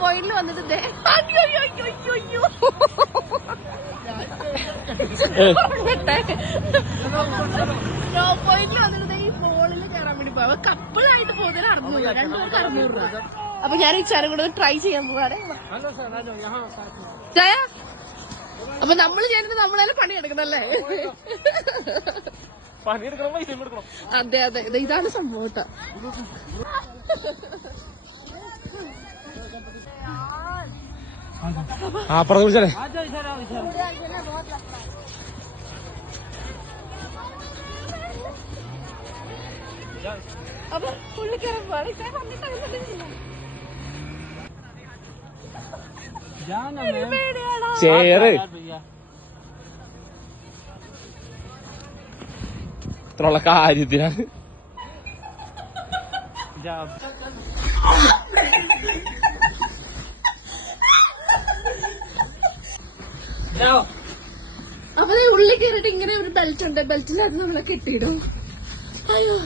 പോയിന്റിൽ വന്നിട്ട് സ്നോ പോയിന്റിൽ വന്നിട്ട് ഈ ഫോണിൽ കയറാൻ വേണ്ടി പോവാ. കപ്പിളായിട്ട് പോകുന്നതിന് 600 രണ്ടുപേർക്ക് 600 രൂപ. അപ്പൊ ഞാൻ ഈ ചാരം കൂടെ ട്രൈ ചെയ്യാൻ പോവാണ്. ചായ അപ്പൊ നമ്മള് ചെയ്യുന്നത് നമ്മളെ പണിയെടുക്കണല്ലേ? അതെ അതെ ഇതാണ് സംഭവം കേട്ടോ. അപ്പുറത്ത് വിളിച്ചാലേ അപ്പൊ പുള്ളിക്കാരൻ ചേറ് ഇത്രയുള്ള കാര്യത്തിനാണ്. അപ്പൊ ഉള്ളിൽ കയറിയിട്ട് ഇങ്ങനെ ഒരു ബെൽറ്റ് ഉണ്ട്. ബെൽറ്റിനകത്ത് നമ്മളെ കെട്ടിയിടും. അയ്യോ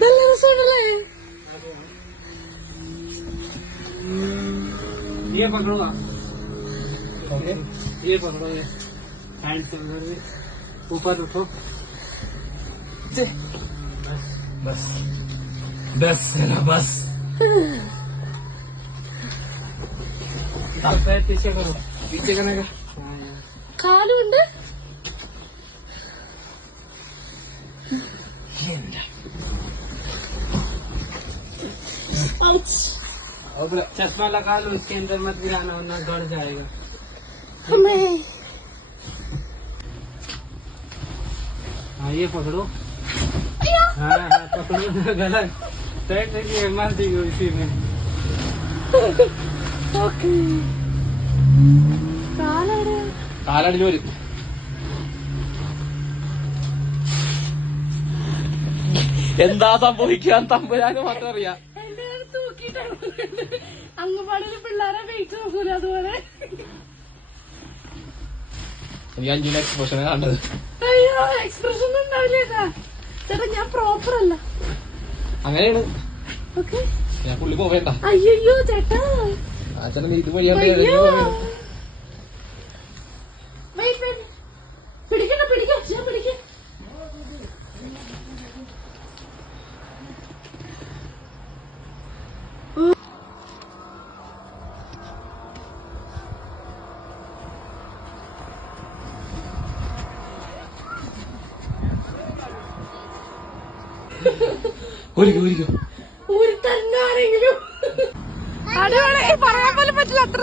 നല്ല രസമുണ്ടല്ലേ? ये पकड़ो आप, ये पकड़ो, ये हैंड से ऊपर उठो, बस बस बस पैर पीछे करो, पीछे करने का കാലുണ്ട്. चश्मा लगा लो, इसके अंदर मत गिराना वरना गड़ जाएगा. हाँ ये पकड़ो. हाँ हाँ पकड़ो. गलत साइड से मत दियो इसी में. കാലടിയിൽ വരും. എന്താ സംഭവിക്കാൻ തമ്പുരാന് മാത്രം അറിയാം. അംഗൻവാടിയിലെ പിള്ളേരെ വെയിറ്റ് നോക്കൂല അതുപോലെ. എനിക്ക് അഞ്ചിന്റെ എക്സ്പ്രഷൻ കണ്ടത്. അയ്യോ എക്സ്പ്രഷൻ ഒന്നും ഉണ്ടാവില്ലേട്ടാ ചേട്ടാ. ഞാൻ പ്രോപ്പർ അല്ല. അങ്ങനെയാണ്. ഓക്കെ ഞാൻ പുള്ളി പോവേണ്ട. അയ്യോ ചേട്ടാ അച്ഛനെ ഇത് വഴിയാണ്. പിടിക്കണ്ട പിടിക്കാം ഞാൻ പിടിക്കാം. ഒരു തന്നാരെങ്കിലും പറയാൻ പോലും പറ്റില്ല. അത്ര